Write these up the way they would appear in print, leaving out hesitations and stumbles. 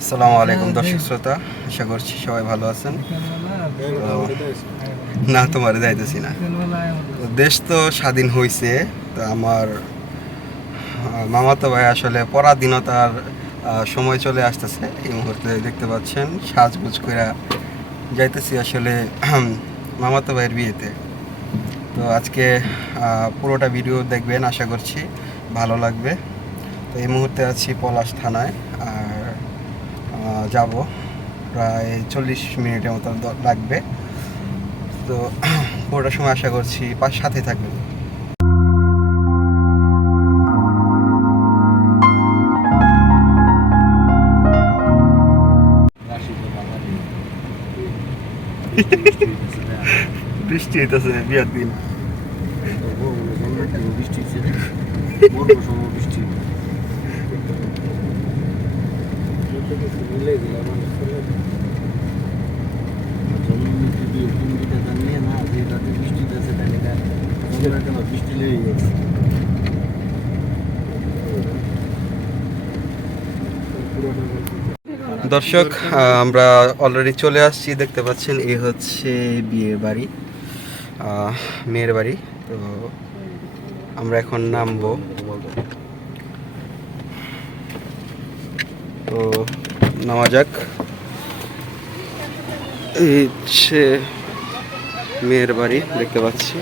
আসসালামু আলাইকুম দর্শক শ্রোতা, আশা করছি সবাই ভালো আছেন। না, তোমার যাইতেছি না। দেশ তো স্বাধীন হয়েছে, তো আমার মামাতো ভাই আসলে পরাধীনতার সময় চলে আসতেছে। এই মুহূর্তে দেখতে পাচ্ছেন সাজগুজ করে যাইতেছি আসলে মামাতো ভাইয়ের বিয়েতে। তো আজকে পুরোটা ভিডিও দেখবেন, আশা করছি ভালো লাগবে। তো এই মুহূর্তে আছি পলাশ থানায়, আর যাব প্রায় 40 মিনিটের মতো লাগবে। তো পুরোটা সময় আশা করছি সাথে থাকবেন। বৃষ্টি হইতেছে বিয়ার দিন। দর্শক, আমরা অলরেডি চলে আসছি। দেখতে পাচ্ছেন এই হচ্ছে বিয়ের বাড়ি, মেয়ের বাড়ি। তো আমরা এখন নামবো। তো নামা যাক। এই হচ্ছে মেয়ের বাড়ি, দেখতে পাচ্ছি।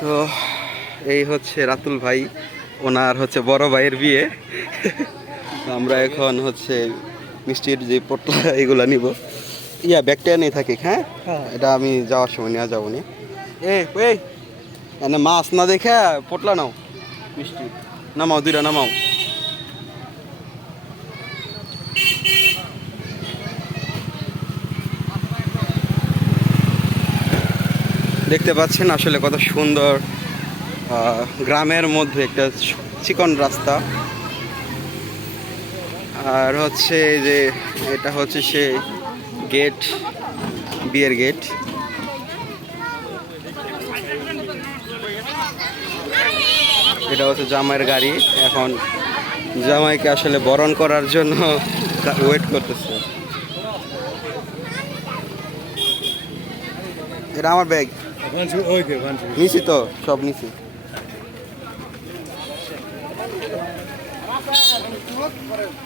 তো এই হচ্ছে রাতুল ভাই, ওনার হচ্ছে বড় ভাইয়ের বিয়ে। আমরা এখন হচ্ছে মিষ্টির যে পোটলা এগুলা নিব। ব্যাগটা নিয়ে থাকি। হ্যাঁ, এটা আমি যাওয়ার সময় নিয়ে যাবো নি। এনে মাছ না দেখে পোটলা নাও, মিষ্টি নামাও, দুইটা নামাও। দেখতে পাচ্ছেন আসলে কত সুন্দর গ্রামের মধ্যে একটা চিকন রাস্তা। আর হচ্ছে যে এটা হচ্ছে সে গেট, বিয়ের গেট। এটা হচ্ছে জামাইয়ের গাড়ি। এখন জামাইকে আসলে বরণ করার জন্য ওয়েট করতেছে। এটা আমার ব্যাগ নিছি, তো সব নিছি।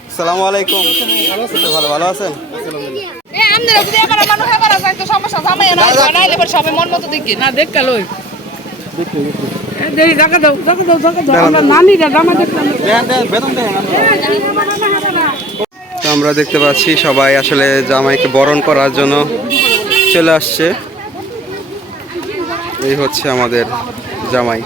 আসসালামু আলাইকুম। ভালো ভালো আছেন? তো আমরা দেখতে পাচ্ছি সবাই আসলে জামাইকে বরণ করার জন্য চলে আসছে। এই হচ্ছে আমাদের জামাই।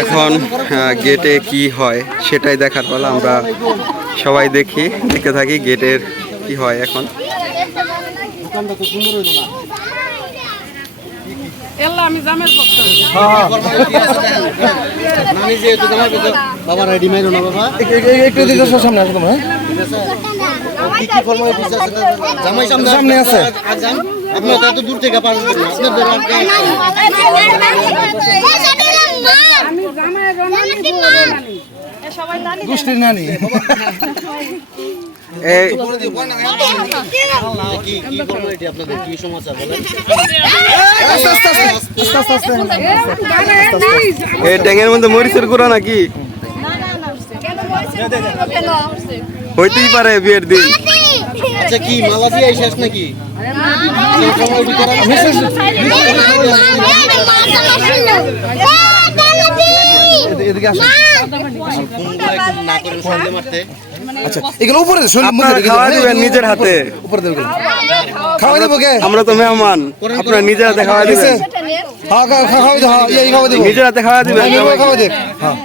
এখন গেটে কি হয় সেটাই দেখার পালা। আমরা সবাই দেখতে থাকি গেটের কি হয় এখন। আমি জামের পক্ষ। বাবা রেডি মাইরো না বাবা, একটু দিকে সামনে আসো তোমরা। কি কি ফরমালিটি আছে? জামাই সামনে আছে। আপনারা তো এত দূর থেকে পারবেন না, আপনাদের আমি জামের রনানি সবাই নানি দুষ্টির নানি। কি ফরমালিটি আপনাদের, কি সমাচার বলেন? এই ট্যাঙের মধ্যে মরিচের গুঁড়া নাকি? হইতেই পারে বিয়ের দিন। আচ্ছা, কি মালা দিয়ে শেষ নাকি? এদিকে আসো। আচ্ছা, এগুলো উপরে খাওয়া দিবেন নিজের হাতে। উপরে দেবেন, খাওয়া দেবো কে? আমরা তো মেহমান, আপনারা নিজের হাতে খাওয়া দিবেন। খাওয়া দেবো, নিজের হাতে খাওয়া দিবেন। খাওয়া দেখ। হ্যাঁ,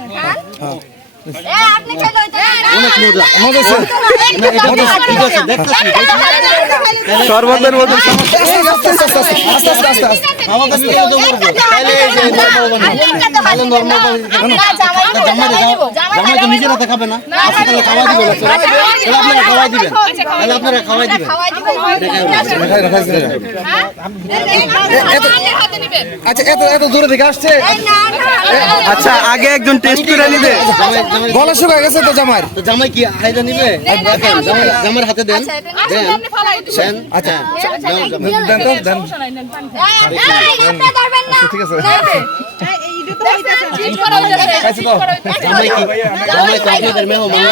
অনেক মজা। মজা হয়েছে? না, এটা ঠিক আছে, দেখতেছি। শরবতের মতো আস্তে আস্তে আস্তে। আমার কাছে থেকে তো করবো। তাহলে এই যে normal বানাবো। তাহলে normal বানাবো। জামাই তো নিজের হাতে খাবে না। আচ্ছা, তাহলে খাওয়াই দিবেন। তাহলে আপনারা খাওয়াই দিবেন। তাহলে আপনারা খাওয়াই দিবেন। খাই না, খাইছি না। আচ্ছা, এত দূরে থেকে আসছে। আচ্ছা আগে একজন টেস্ট করে নিবে। জামাই গলা শুকায় গেছে তো জামার। তো জামাই কি আইদা নিবে? দেখেন, জামাইয়ের হাতে দেন। দেন। আচ্ছা দেন জামাই। দেন তো দেন। ঠিক আছে। খাইছি তো। জামাই তো আপনাদের মেহমান।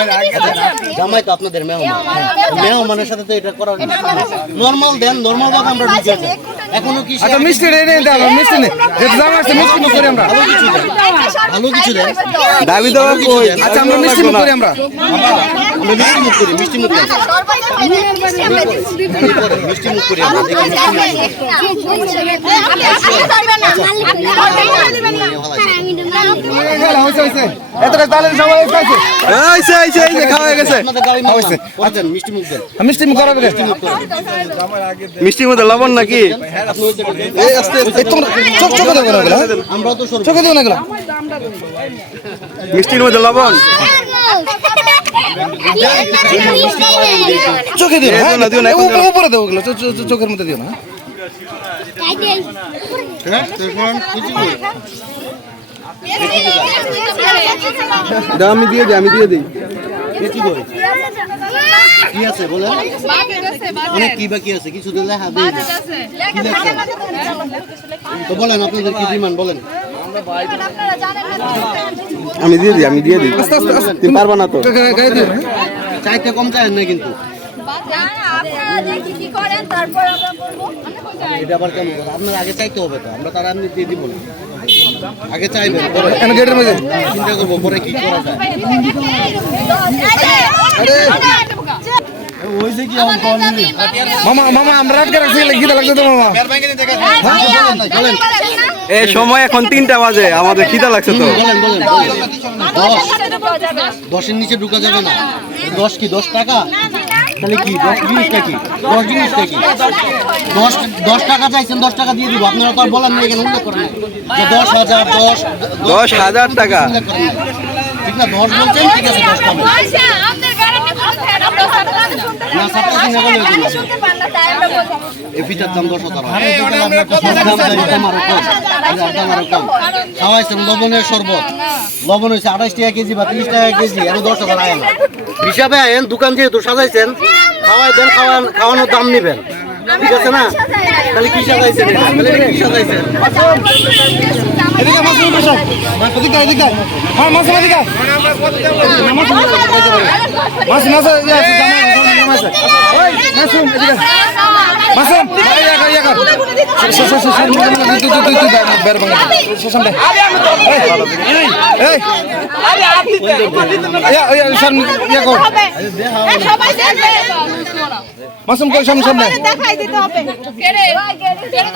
জামাই তো আপনাদের মেহমান। মেহমানের সাথে তো এটা করার নরমাল দেন, নরমাল ভাবে আমরা ঢুকেছি। এখনো কি আচ্ছা মিষ্টি রে নে দাও, মিষ্টি নে। যেটা জামা আছে মিষ্টি মুখ করি আমরা। ভালো কিছু দেন। ভালো কিছু দেন। দাবি দেওয়া কই? আচ্ছা আমরা মিষ্টি মুখ করি আমরা। আমরা মিষ্টি মুখ করি, মিষ্টি মুখ করি। মিষ্টি মুখ করি আমরা। দেখি হইছে হইছে। এতটা তালে সবাই খাইছে। এই যে খাওয়া হয়ে গেছে। আপনাদের গাড়ি হইছে। আচ্ছা মিষ্টি মুখ দেন। মিষ্টি মুখ করাবে। মিষ্টির মধ্যে লবণ নাকি? আপনি ওই জায়গায় দেন। এই আস্তে এই তোমরা চোখে দেবো না এগুলো। আমরাও তো সরব। চোখে দেবো না এগুলো। মিষ্টির মধ্যে লবণ? চোখে দিও না, দিও না, দিও না, এখন দিও না। উপরে দেবো ওগুলো, চোখের মধ্যে দিও না। হ্যাঁ তখন কিছু করি। দাও আমি দিয়ে দিই। কিছু করি। কি আছে বলেন? অনেক কি বাকি আছে, কিছু দিলে হাত দিয়ে দিন। কি লেখছে? তো বলেন আপনাদের কি ডিমান্ড বলেন। আমি দিয়ে দিই। আস্তে আস্তে আস্তে। তুমি পারবা না তো। গায়ে দিও না। চাইতে কম চাই না কিন্তু। এটা আবার কেমন কথা? আপনার আগে চাইতে হবে তো, আমরা তার এমনি দিয়ে দিব না। আগে চাইবেন, পরে কেন গেটের মধ্যে? চিন্তা করবো পরে কি করা যায়। ওইছে কি আমার কল নিবি? মামা আমরা রাত করে রাখছি কি লাগছে তো মামা? বলেন এই সময় এখন 3টা বাজে, আমাদের খিদা লাগছে তো। বলেন 10-এর নিচে ঢুকা যাবে না। 10 কি 10 টাকা? তাহলে কি 10 জিনিসটা কি? 10 জিনিসটা কি? 10 টাকা চাইছেন, 10 টাকা দিয়ে দিব। আপনারা তো আর বলেন না, এখানে উল্লেখ করেন না যে 10,000 10,000 টাকা। উল্লেখ করেন না। ঠিক না, 10 বলছেন, ঠিক আছে 10 পাবেন। না সাপোর্ট না বলে দিন। এই ফিটার দাম 10,000 খাওয়াইছেন লবণের শরবত। লবণ হয়েছে 28 টাকা কেজি বা 30 টাকা কেজি, আর 10,000 আয়েন হিসাবে আয়েন। দোকান যেহেতু সাজাইছেন, খাওয়াই দেন, খাওয়ানোর দাম নিবেন। ঠিক আছে না? তাহলে কি সাজাইছেন? কি সাজাইছেন? এদিকে মাছ নিয়ে বসো। এদিকে এদিকে। হ্যাঁ মাছ এদিকে। মাছ মাছ ইয়া জামা আছে। ওই মাসুম এদিকে। মাসুম ইয়া কর। তুই বের বাংলা। সামনে। এই আরে আপনি ইয়া সামনে ইয়া কর। সবাই দেখবে মাসুম কই সামনে। দেখাই দিতে হবে কেরে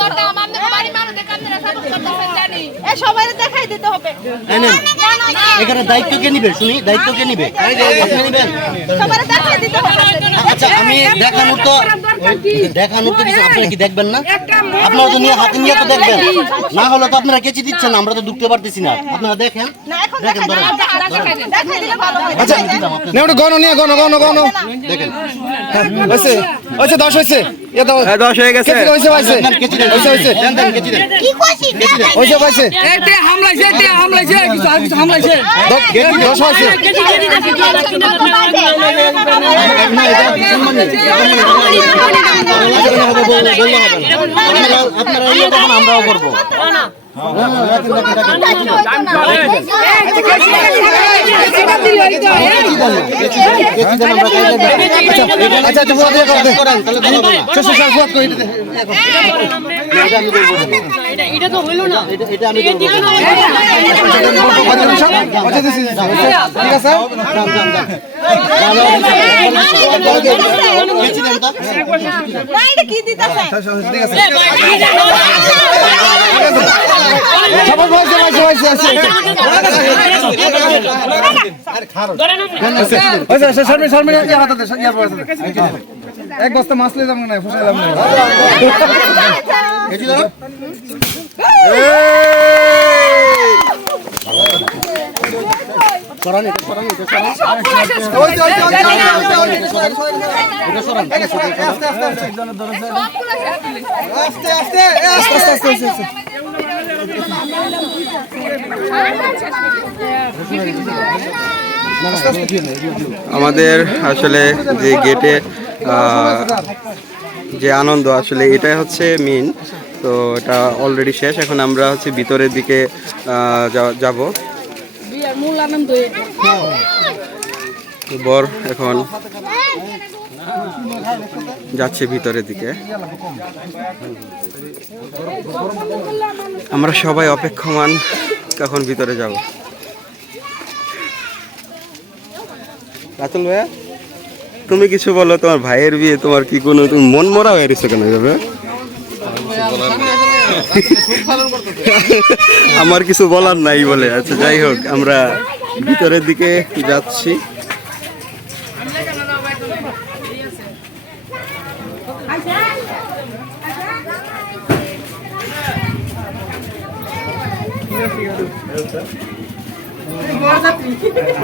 দরটা আমাদের বাড়ি মানুষ দেখাতে সাপোর্ট করতেছেন জানি এ সবাইকে দেখাই দিতে হবে। এখানে দায়িত্ব কে নিবে? শুনি, দায়িত্ব কে নিবে? আপনি নিবেন? সবাইকে দেখাই দিতে হবে। আচ্ছা আমি দেখানোর তো কিছু আপনারা কি দেখবেন না? আপনারা তো নিয়ে হাতে নিয়ে তো দেখবেন। না হলে তো আপনারা কেচি দিচ্ছেন, আমরা তো ঢুকতে পারতেছি না। আপনারা দেখেন, দেখেন ধরেন। দেখাই দিলে ভালো হয়। আচ্ছা নে ওটা গণ নিয়ে গণ দেখেন হইছে হইছে 10 হইছে ইয়া দাও 10 হয়ে গেছে। কেটে হইছে হইছে কেচি দেন, হইছে দেন দেন কেচি দেন। কি কইছিস হইছে হইছে এতে হামলাইছে কিছু হামলাইছে 10 হইছে না এটা সম্মান নেই। আপনারা হবে বললে হবে না। আপনারা ইয়ে করবেন, আমরাও করবো। আচ্ছা তুমি ওদিকে কর দে করেন তাহলে ভালো হবে না। সর ফুয়াত কই দে এটা তো হইলো না এটা আমি করবো। আচ্ছা দিছি ঠিক আছে কেচি দেন তো। না এটা কি দিতাছে ঠিক আছে সবাই হইছে এক বস্তা মাছ নিয়ে যাবো না ফুসে যাবো না আমাদের আসলে যে গেটে যে আনন্দ আসলে এটাই হচ্ছে মেইন। তো এটা অলরেডি শেষ, এখন আমরা হচ্ছে ভিতরের দিকে যাব। মূল আনন্দ বর এখন যাচ্ছে ভিতরের দিকে। আমরা সবাই অপেক্ষমান কখন ভিতরে যাব। রাতুল ভাইয়া, তুমি কিছু বলো, তোমার ভাইয়ের বিয়ে, তোমার কি কোনো তুমি মন মরা হয়ে গেছো কেন এভাবে? আমার কিছু বলার নাই বলে। আচ্ছা যাই হোক, আমরা ভিতরের দিকে যাচ্ছি।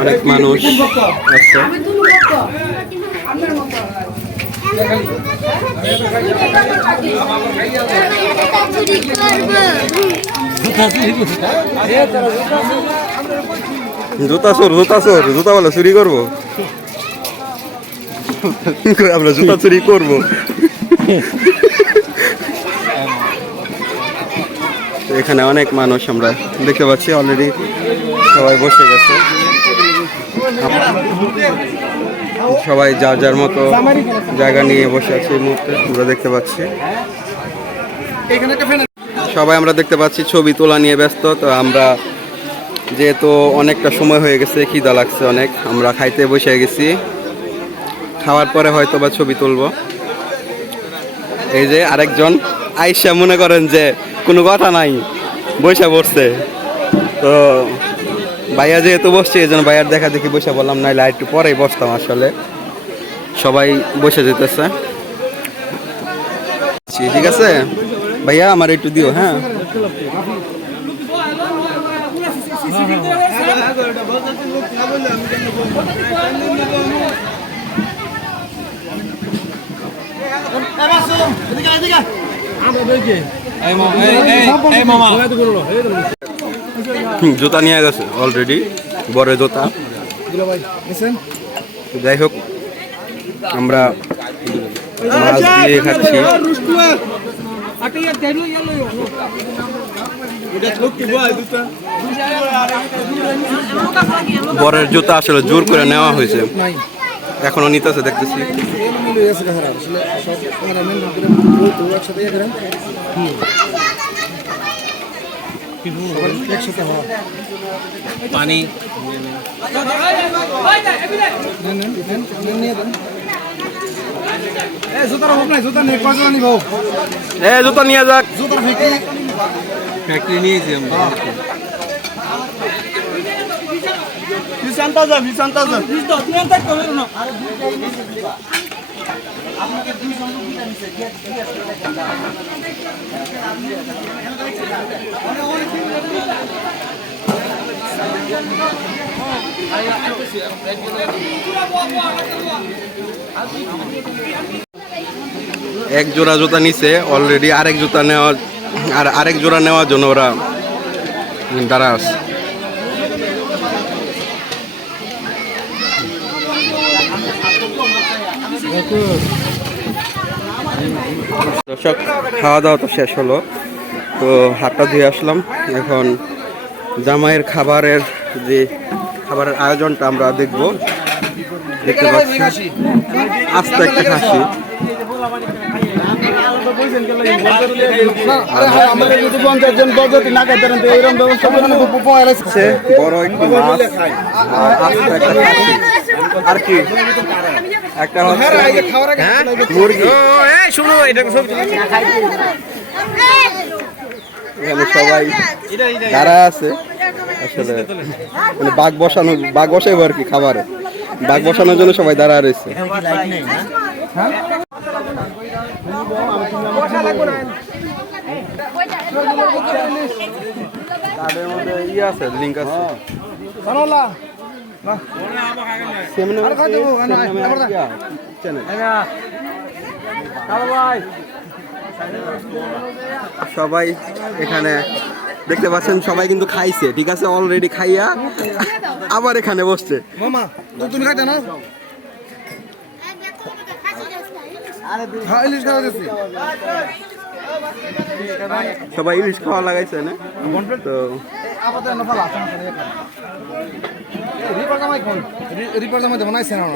অনেক মানুষ আছে। জুতা চোর, জুতা চোর, জুতা বলে চুরি করবো আমরা, জুতা চুরি করবো। এখানে অনেক মানুষ আমরা দেখতে পাচ্ছি, অলরেডি সবাই বসে গেছে। সবাই যার যার মতো জায়গা নিয়ে বসে আছে এই মুহূর্তে আমরা দেখতে পাচ্ছি। সবাই আমরা দেখতে পাচ্ছি ছবি তোলা নিয়ে ব্যস্ত। তো আমরা যেহেতু অনেকটা সময় হয়ে গেছে, খিদা লাগছে অনেক, আমরা খাইতে বসে গেছি। খাওয়ার পরে হয়তো বা ছবি তুলবো। এই যে আরেকজন আইসা মনে করেন যে কোনো কথা নাই, বসে পড়ছে। তো ভাইয়া যেহেতু বসছে, এই জন্য ভাইয়ার দেখা দেখি বসে বললাম, নাইলে আর একটু পরেই বসতাম। আসলে সবাই বসে যেতেছে। ঠিক আছে ভাইয়া, আমার একটু দিও। হ্যাঁ, জুতা নিয়ে গেছে অলরেডি, বড় জুতা। যাই হোক, আমরা মাছ দিয়ে খাচ্ছি। বরের জুতা আসলে জোর করে নেওয়া হয়েছে, এখনো নিতেছে দেখতেছি। পানি জুতা নিয়ে যাক, ফ্যাক্টরি নিয়েছি আমরা। এক জোড়া জুতা নিছে অলরেডি, আরেক জুতা নেওয়া আর আরেক জোড়া নেওয়ার জন্য ওরা দাঁড়া আছে। দর্শক, খাওয়া দাওয়া তো শেষ হলো, তো হাতটা ধুয়ে আসলাম। এখন জামাইয়ের খাবারের যে খাবারের আয়োজনটা আমরা দেখব। দেখতে পাচ্ছি আস্তে একটা খাসি, বড় একটি মাছ, আস্তে একটা খাসি, আর কি একটা হচ্ছে মুরগি। এখানে সবাই যারা আছে আসলে মানে বাঘ বসাইবো আর কি খাবারে, বাঘ বসানোর জন্য সবাই দাঁড়া রয়েছে। তাদের মধ্যে ইয়ে আছে, লিঙ্ক আছে। সবাই এখানে দেখতে পাচ্ছেন, সবাই কিন্তু খাইছে, ঠিক আছে, অলরেডি খাইয়া আবার এখানে বসছে। মামা তুমি খাইতে না? হ্যাঁ, ইলিশ খাওয়া দিচ্ছি। সবাই ইলিশ খাওয়া লাগাইছে না তো। রিপার জামাই দেবো নাইছে না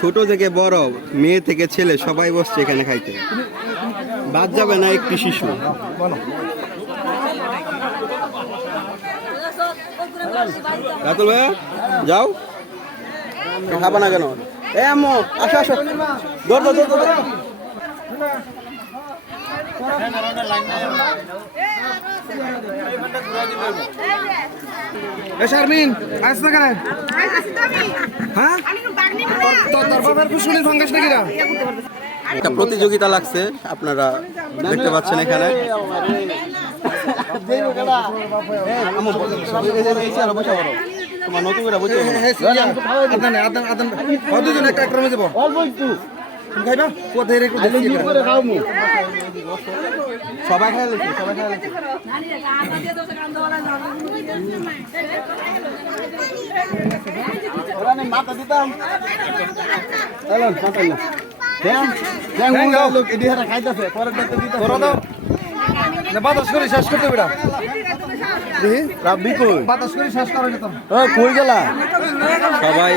ছোট থেকে বড়, মেয়ে থেকে ছেলে সবাই বসছে এখানে খাইতে, বাদ যাবে না একটি শিশু। রাতুল ভাইয়া যাও, খাবা না কেন? এ আম্মু আসো আসো, দৌড় দৌড় দৌড় দৌড়। শারমিন আস না কেন? হ্যাঁ, তোর বাবার ফুসুলির ফাঙ্গাস নাকি না? একটা প্রতিযোগিতা লাগছে, আপনারা দেখতে পাচ্ছেন এখানে। তোমার নতুন করে বুঝে সবাই খাই লেছে, সবাই খাই লেছে। মাথা দিতাম খাইতেছে, পরের দেখতে দিতে বাতাস করে শেষ করতে বেটা, বাতাস করে শেষ করা যেত। কই গেলা? সবাই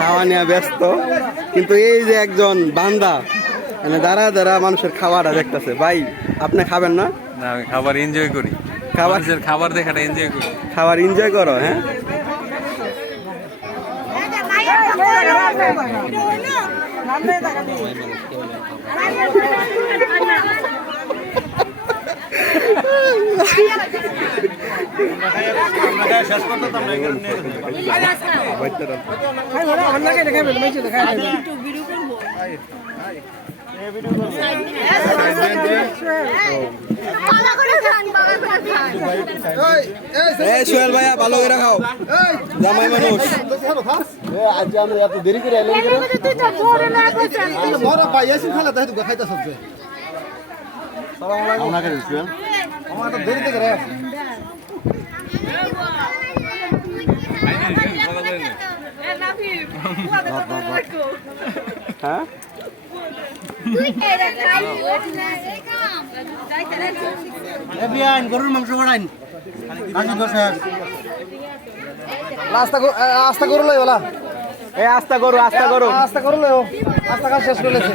খাওয়া নিয়ে ব্যস্ত, কিন্তু এই যে একজন বান্দা মানে দাঁড়া দাঁড়া মানুষের খাওয়াটা দেখতেছে। ভাই আপনি খাবেন না? না, আমি খাবার এনজয় করি, খাবার দেখাটা এনজয় করি। খাবার এনজয় করো? হ্যাঁ, সোহেল ভাইয়া ভালো করে খাও, জামাই মানুষ। আজ আমরা এত দেরি করে এলাম বড় ভাই এসে খেলা তাই তো খাইতে সবচেয়ে আপনাকে দিচ্ছেন আমার তো দেরি থেকে রে। হ্যাঁ, গরুর মাংস বাড়াইন আস্তা করু লই ওলা, এই আস্তা করো, আস্তা করো, আস্তা করু লই, আস্তা কাজ শেষ করে লেছে,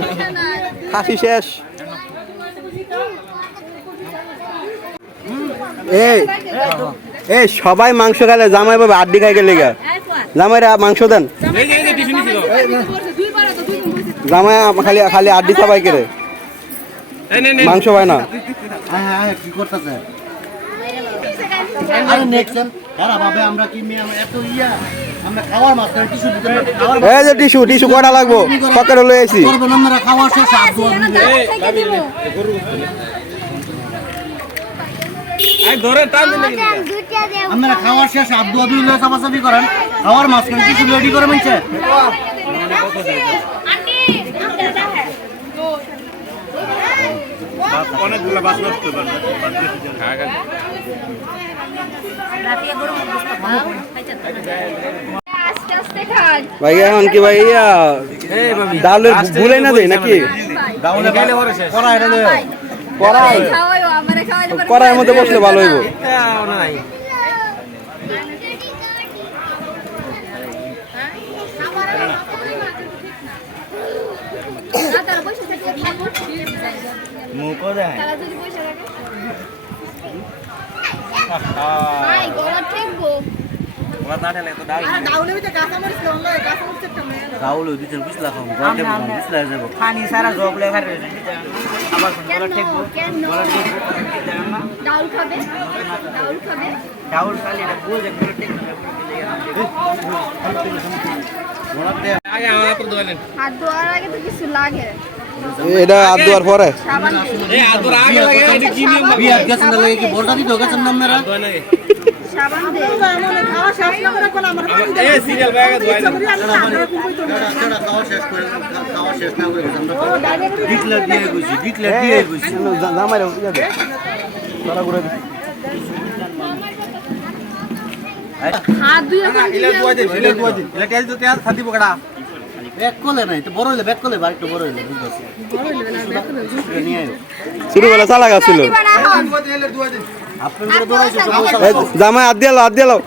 খাসি শেষ। এই এই সবাই মাংস খাইলে জামাই বাবা আড্ডি খাই গেলে গা, জামাইরা মাংস দেন। জামাই খালি খালি আড্ডি সবাই করে মাংস পায় না। হ্যাঁ কি করতেছে? আরে নেক্সট এরা ভাবে আমরা কি এত ইয়া আমরা খাওয়ার মাত্রা টিস্যু দিতে খাওয়ার এই যে টিস্যু টিস্যু কটা লাগবো পকেটে লয়ে আইছি। করবেন আমরা খাওয়ার শেষ আব্দু আমরা খাওয়ার শেষ আব্দু আবি লয়ে চাপাচাপি করেন, খাওয়ার মাঝখানে টিস্যু রেডি করে মানছে। অনেকগুলো বাস নষ্ট ভাই এখন কি ভাই ডালের ভুলে না দেয় নাকি? কড়াইয়ের মধ্যে বসলে ভালো হইব। তারা যদি পয়সা রাখে ভাই গলা ঠেকবো রাহুল দিচ্ছেন বুঝলা খাও বুঝলা যাবো কেন ডাউল খাবে ডাউল খাবে হাত ধোয়ার আগে তো কিছু লাগে এটা হাত ধোয়ার পরে সাবান বিয়ার গেছেন না লাগে কি বর্দা দিতে গেছেন না আপনারা সাবান দে খাওয়া শেষ না করে ডিক্লেয়ার দিয়ে গেছি জামাই তারা ঘুরে হাত ধুয়ে ব্যাক করলে নাই তো বড় হইলে ব্যাক করলে আর একটু বড় হইলে বুঝতেছি নিয়ে আয় শুরু করে চালা গাছিল আপনার করে দৌড়াইছো জামাই হাত দিয়ালো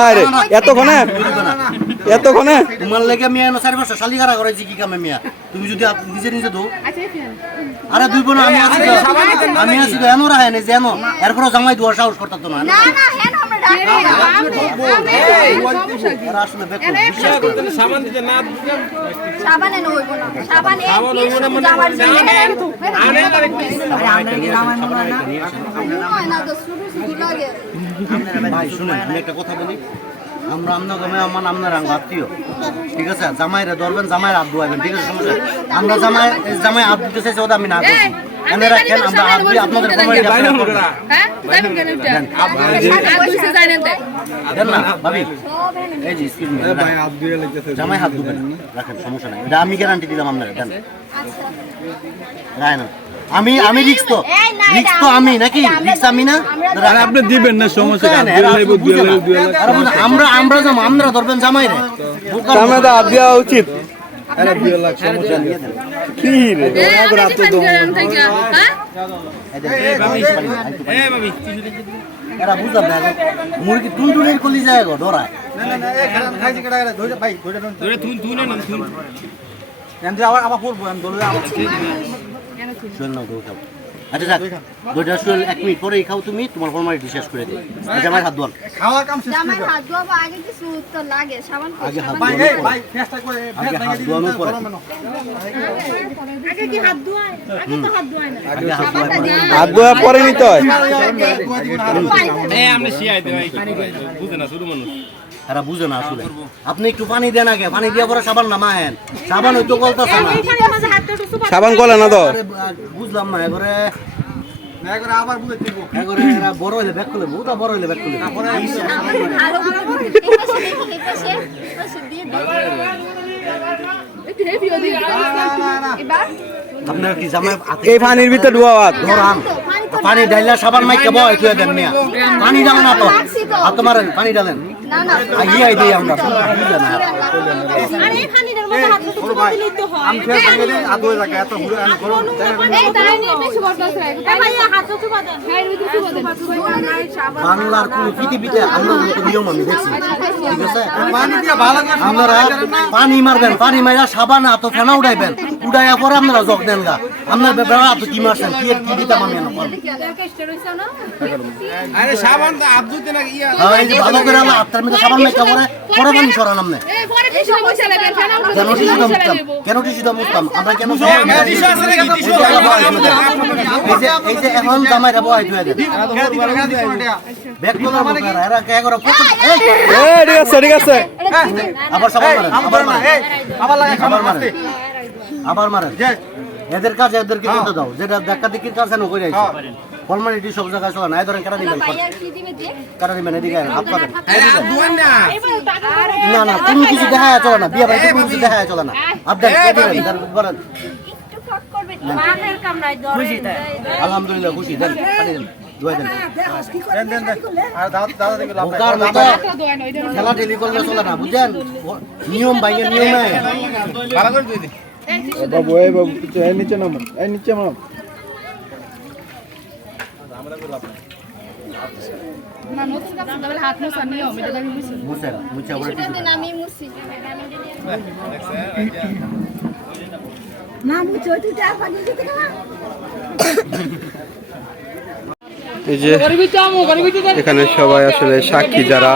আরে এতক্ষণে তোমার লেগে মিয়া এনো 4 বছর শালিগারা করাইছি কি কামে মিয়া তুমি যদি নিজে দো আরে দুই বোন আমি আছি তো এনো রাখে না যেন এরপর জামাই দুয়ার সাহস করতে তো না না না হেন আমরা ডাকি আর আসলে ব্যাক করতে সাবানে নইব না সাবান এই আমার জন্য না তো শুরু লাগে ভাই শুনেন আমি একটা কথা বলি আমরা আপনার আত্মীয় ঠিক আছে জামাইরা ধরবেন জামাইয়ের হাত ধোয়াবেন ঠিক আছে সমস্যা আমরা জামাই হাত দিতে চাইছি ওটা আমি না করছি এনে রাখেন আমরা হাত দিয়ে আপনাদের হ্যাঁ জানেন কেন এটা দেন না ভাবি এই যে স্ক্রিন ভাই হাত ধুয়ে লাগতেছে জামাই হাত ধুবেন রাখেন সমস্যা নাই এটা আমি গ্যারান্টি দিলাম আপনারা দেন আচ্ছা রাখেন আমি রিস্ক তো আমি নাকি রিস্ক আমি না আপনি দিবেন না সমস্যা আমরা ধরবেন জামাই রে জামাই তো হাত দেওয়া উচিত কি রে এরা বুঝলাম না মুরগি টুনটুনের কলি যায় গো ডরায় আচ্ছা যাক দুইটা শুল 1 মিনিট পরেই খাও তুমি তোমার ফরমালিটি শেষ করে দিই জামাই হাত ধোয়ান জামাই হাত ধোয়াবো আগে কিছু তো লাগে সাবান আগে হাত ধোয়ানোর পরে আগে কি হাত ধোয়ায় আগে তো হাত ধোয়ায় না আগে হাত ধোয়ানোর পরে হাত ধোয়া পরে নিতে হয় এরা বুঝে না আসলে আপনি একটু পানি দেন আগে পানি দিয়ে পরে সাবান নামায়েন সাবান হয়তো গলতেছে না সাবান গলে না তো আরে বুঝলাম না এবারে আবার বুঝে দিব এবারে এরা বড় হইলে ব্যাক করলে বহুত বড় হইলে ব্যাক করলে আরো পাশে দিয়ে একটু হেভি ওদি এবার আপনারা কি জামাই এই পানির ভিতর ডুবাওয়াত ধরান পানি ডাইলা সাবান মাইকে বয় তুই দেন মিয়া পানি ডাল না তো আর তোমার পানি ডালেন না না আই দেই আমরা বুঝে না আরে খানিদের মতো হাত তো দিলেই তো হয় আমি ফের সঙ্গে দিই আদোয় রাখা এত ঘুরে আমি করো এই তাই নিয়ে বেশি বর্তমানে এই ভাই হাত তো চুবা দেন হ্যাঁ এর ভিতরে চুবা দেন বাংলার কোন পৃথিবীতে আমরা মতো নিয়ম আমি দেখছি ঠিক আছে পানি দিয়ে ভালো করে আপনারা পানি মারবেন পানি মাইরা সাবান এত ফেনা উড়াইবেন উড়াইয়া পরে আপনারা জগ দেন গা আপনার বেড়া এত কি মারছেন কি দিতাম আমি না আরে সাবান তো হাত ধুতে না ইয়া হ্যাঁ এই যে ভালো করে আল্লাহ আপনার মধ্যে সাবান মাইকা পরে পরে পানি সরান আপনি এই পরে টিস্যু মুছে লাগবে কেন টিস্যুটা মুছতাম আমরা কেন এই যে এখন জামাইরা বয় ধুয়ে দেন ব্যাক কলার মতো এরা কে করে ঠিক আছে আবার সাবান মারেন আবার মারেন এদের কাজ এদেরকে করতে দাও যেটা দেখা দেখি কাজ কেন করে আইছে ফর্মালিটি সব জায়গায় চলে না এই ধরেন কাটা দিবেন কাটা দিবেন এদিকে হাত পাবেন না না কোনো কিছু দেখা চলে না বিয়ে বাড়িতে কোনো কিছু দেখা চলে না আপনি বলেন আলহামদুলিল্লাহ খুশি দেন পানি দেন দুয়াই দেন খেলা টেলি করলে চলে না বুঝছেন নিয়ম বাইরের নিয়মে বাবু এই বাবু কিছু এই নিচে নামো এই নিচে নামো না নতুন কাজ তাহলে হাত মোছা নিও আমি তো মুছি মুছেন মুছে আবার সেটা দিন আমি মুছি না মুছি ওইটা পানি দিতে না এই যে এখানে সবাই আসলে সাক্ষী যারা,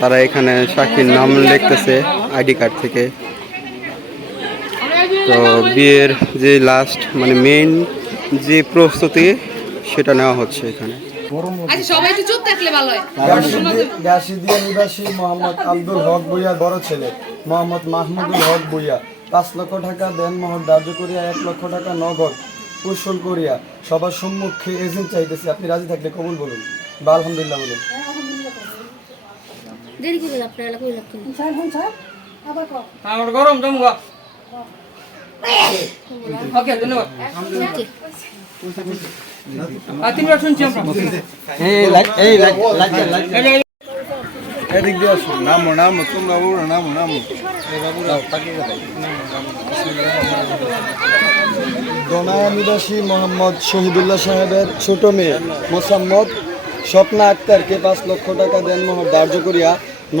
তারা এখানে সাক্ষীর নাম লিখতেছে আইডি কার্ড থেকে। তো বিয়ের যে লাস্ট মানে মেইন যে প্রস্তুতি সেটা নেওয়া হচ্ছে এখানে। সবাই একটু চুপ থাকলে ভালো হয়। গাছিদিয়া নিবাসী মোহাম্মদ আব্দুল হক ভূঁইয়ার বড় ছেলে মোহাম্মদ মাহমুদুল হক ভূঁইয়া 5 লক্ষ টাকা দেনমোহর ধার্য করিয়া 1 লক্ষ টাকা নগদ কৌশল করিয়া সবার সম্মুখে এজেন্ট চাইতেছে। আপনি রাজি থাকলে কবুল বলুন বা আলহামদুলিল্লাহ বলুন। দেরি করে আপনারা কই লাগতো আমার গরম জমগা। ওকে ধন্যবাদ। তিনবার শুনছি আমরা। এদিক দিয়ে আসুন। নামো নামো তোমরা বলো নামো নামো। দোনায়া নিবাসী মোহাম্মদ শহীদুল্লাহ সাহেবের ছোট মেয়ে মোসাম্মদ স্বপ্না আক্তারকে 5 লক্ষ টাকা দেনমোহর ধার্য করিয়া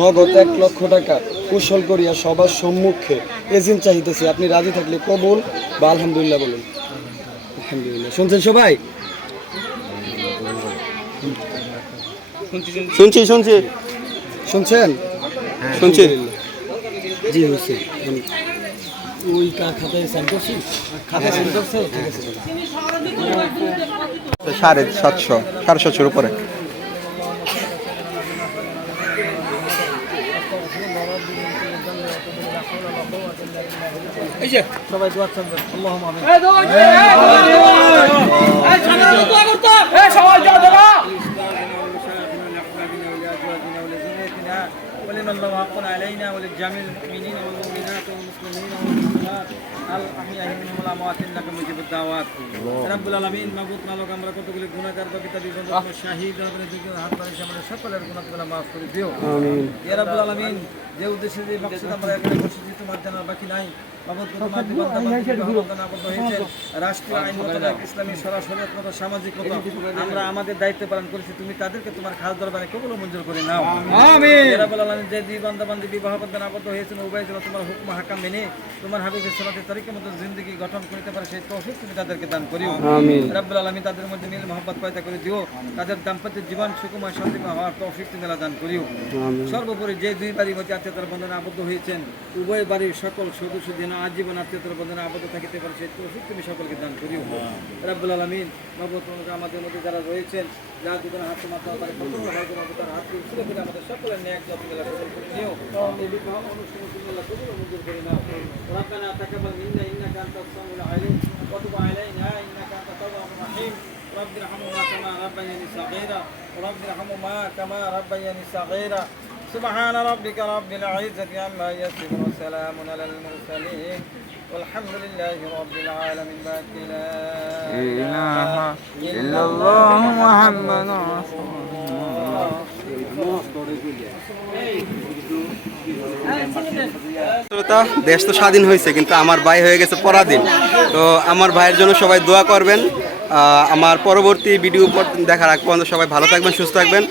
নগদ 1 লক্ষ টাকা কুশল করিয়া সবার সম্মুখে এজেন্ট চাইতেছে। আপনি রাজি থাকলে কবুল বা আলহামদুলিল্লাহ বলুন। আলহামদুলিল্লাহ। শুনছেন সবাই? শুনছি শুনছি শুনছেন? শুনছি। জি হয়েছে। ওই খাতায় সাইন করছি, খাতায় সাইন করছে। ঠিক আছে। 750 750 উপরে। এই যে সবাই দোয়া চাচ্ছেন। আল্লাহুম্মা আমিন। এই দোয়া করে এই সামনে দোয়া করতে এই সবাই দোয়া করো। ولمن الله حق علينا وللجميع المؤمنين والمؤمنات والمسلمين والمسلمات الأحياء منهم والأموات إنك مجيب الدعوات رب العالمين মাবুদ মালিক আমরা কতগুলি গুনাহগার বাকিটা বিবন্ধ শাহিদ আমরা দিকে হাত বাড়িয়ে আমাদের সকলের গুনাহগুলো maaf করে দিও আমিন ইয়া রাব্বুল আলামিন। যে উদ্দেশ্যে যে মাকসাদ আমরা এখানে বসেছি তোমার জানা বাকি নাই মাবুদ। তোমার দিবান্দা আবদ্ধ হয়েছে রাষ্ট্রীয় আইন মোতাবেক ইসলামী শরীয়ত মতো সামাজিক মতো আমরা আমাদের দায়িত্ব পালন করেছি। তুমি তাদেরকে তোমার খাস দরবারে কবুল ও মঞ্জুর করে নাও আমিন ইয়া রাব্বুল আলামিন। যে দুই বান্দা বান্দি বিবাহ বন্ধনে আবদ্ধ হয়েছেন উভয় যেন তোমার হুকুম হাকাম মেনে তোমার হাবিবের সুন্নাতের তরিকার মতো জিন্দেগি গঠন করতে পারে সেই তৌফিক তুমি তাদেরকে দান করিও আমিন রাব্বুল আলামিন। তাদের মধ্যে মিল মহব্বত পয়দা করে দিও, তাদের দাম্পত্য জীবন সুখময় শান্তিময় হওয়ার তৌফিক তুমি দান করিও। সর্বোপরি যে দুই বাড়ির মধ্যে আত্মীয়তার বন্ধনে আবদ্ধ হয়েছেন উভয় বাড়ির সকল সদস্য যেন আজীবন আত্মীয়তার বন্ধনে আবদ্ধ থাকিতে পারে সেই তৌফিক তুমি সকলকে দান করিও রাব্বুল আলামিন। মাবুদ আমাদের মধ্যে যারা রয়েছেন যার দুজন হাত মাথা পারে তার হাত তুলে করে আমাদের সকলের ন্যায় যতগুলো কবুল করে নিও। এই বিবাহ অনুষ্ঠানগুলো কবুল ও মঞ্জুর করে নাও। ربنا تقبل منا انك انت السميع العليم وتب علينا انك انت التواب الرحيم رب ارحمهما كما ربياني صغيرا رب ارحمهما كما ربياني صغيرا سبحان ربك رب العزة عما يصفون وسلام على المرسلين والحمد لله رب العالمين. لا إله إلا الله محمد رسول الله. দেশ তো স্বাধীন হয়েছে কিন্তু আমার ভাই হয়ে গেছে পরাধীন। তো আমার ভাইয়ের জন্য সবাই দোয়া করবেন। আমার পরবর্তী ভিডিও দেখার আগ পর্যন্ত সবাই ভালো থাকবেন, সুস্থ থাকবেন।